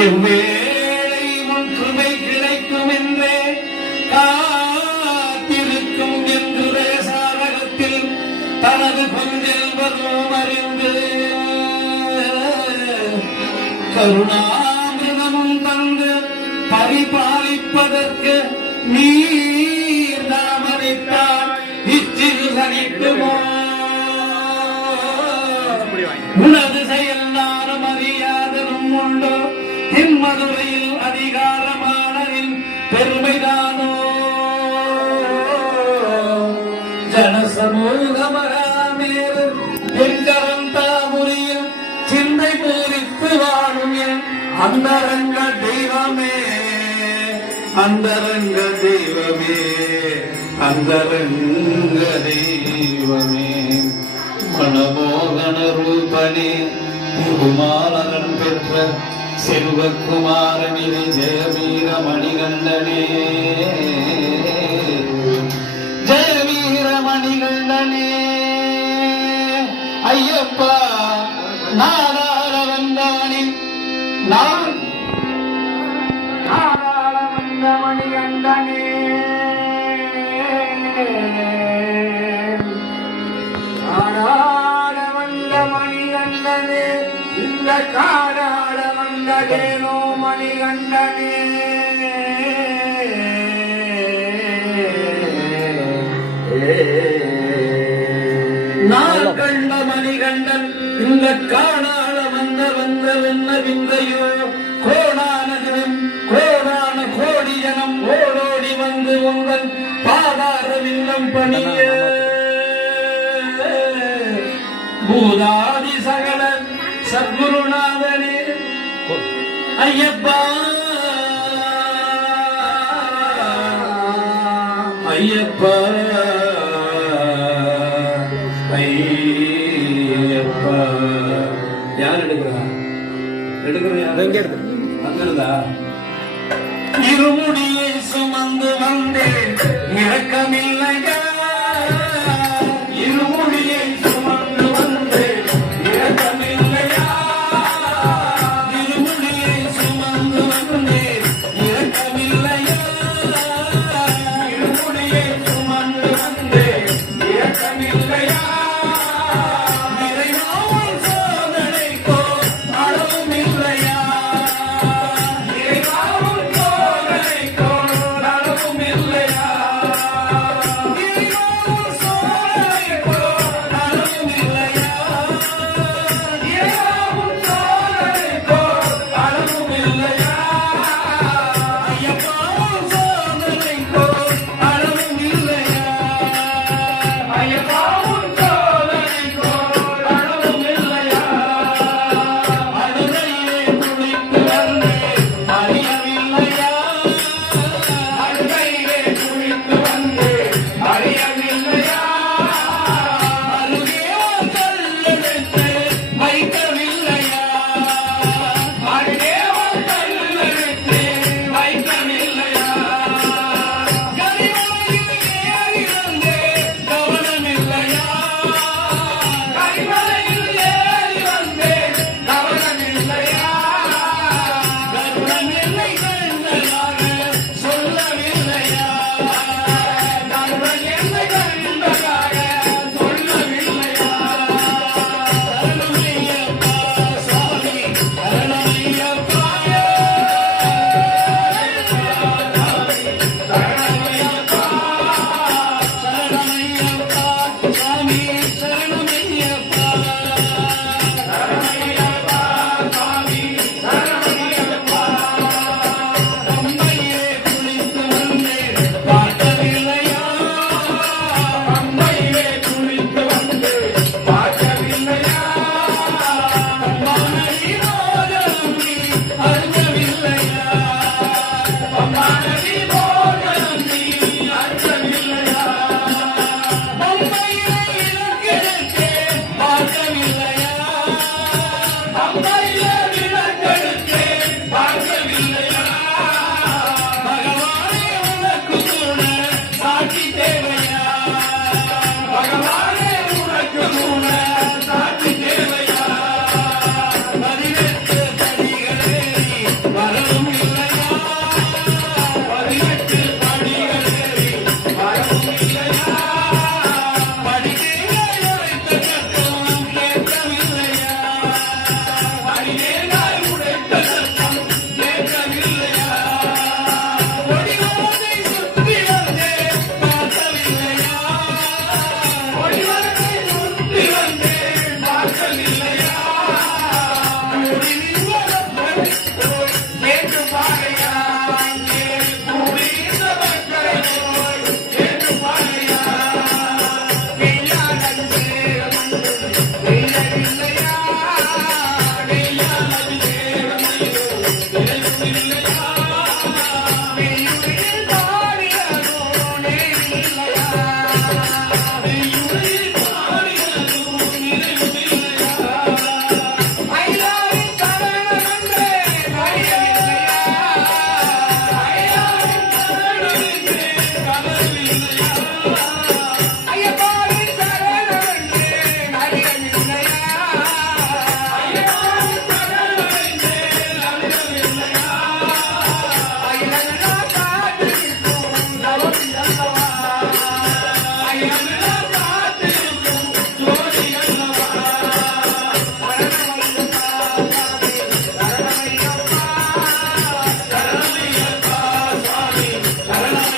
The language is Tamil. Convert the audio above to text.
எவ்வேளை உன் கிருபை கிடைக்கும் என்றே காத்திருக்கும் என்று சாரகத்தில் தனது கொஞ்சல் வரும் அறிந்து கருணாமிரதமும் தந்து பரிபாலிப்பதற்கு நீர் தாமதித்தார் இச்சிறு சனிக்குமோ? உனது செயல் நானும் அறியாதனும் உண்டோ? மதுரையில் அதிகாரமானதில் பெருமைதானோ? ஜனசமூகமகாமேரு எங்கரம் தாமுரியில் சிந்தை பூரித்து வாழும் என் அந்தரங்க தெய்வமே அந்தரங்க தெய்வமே அந்தரங்க தெய்வமே. மனமோகன ரூபனே திருமாலரன் பெற்ற செல்வக்குமாரனிதி ஜெயவீர மணிகண்டனே. ஜெயவீர மணிகண்டனே. ஐயப்பா நாடாள வந்தவனி நான் நாடாள வந்த மணிகண்டனே வந்த மணிகண்டனே இந்த வந்ததேனோ மணிகண்டனே. நான் கண்ட மணிகண்டன் இந்த காணாள வந்த வந்த வெண்ண விந்தையோ கோடானதும் கோடான கோடி ஜனம் ஓடோடி வந்து உங்கள் பாதார விண்ணம் பணிய. பூதாதி ஐயப்பா. ஐயப்பா. ஐயப்பா. யார் எடுக்கிறா? எடுக்கிற யார்? இங்க இருக்கு. அங்கிருந்தா? இருமுடியை சுமந்து வந்தேன். இறக்கமில்லையா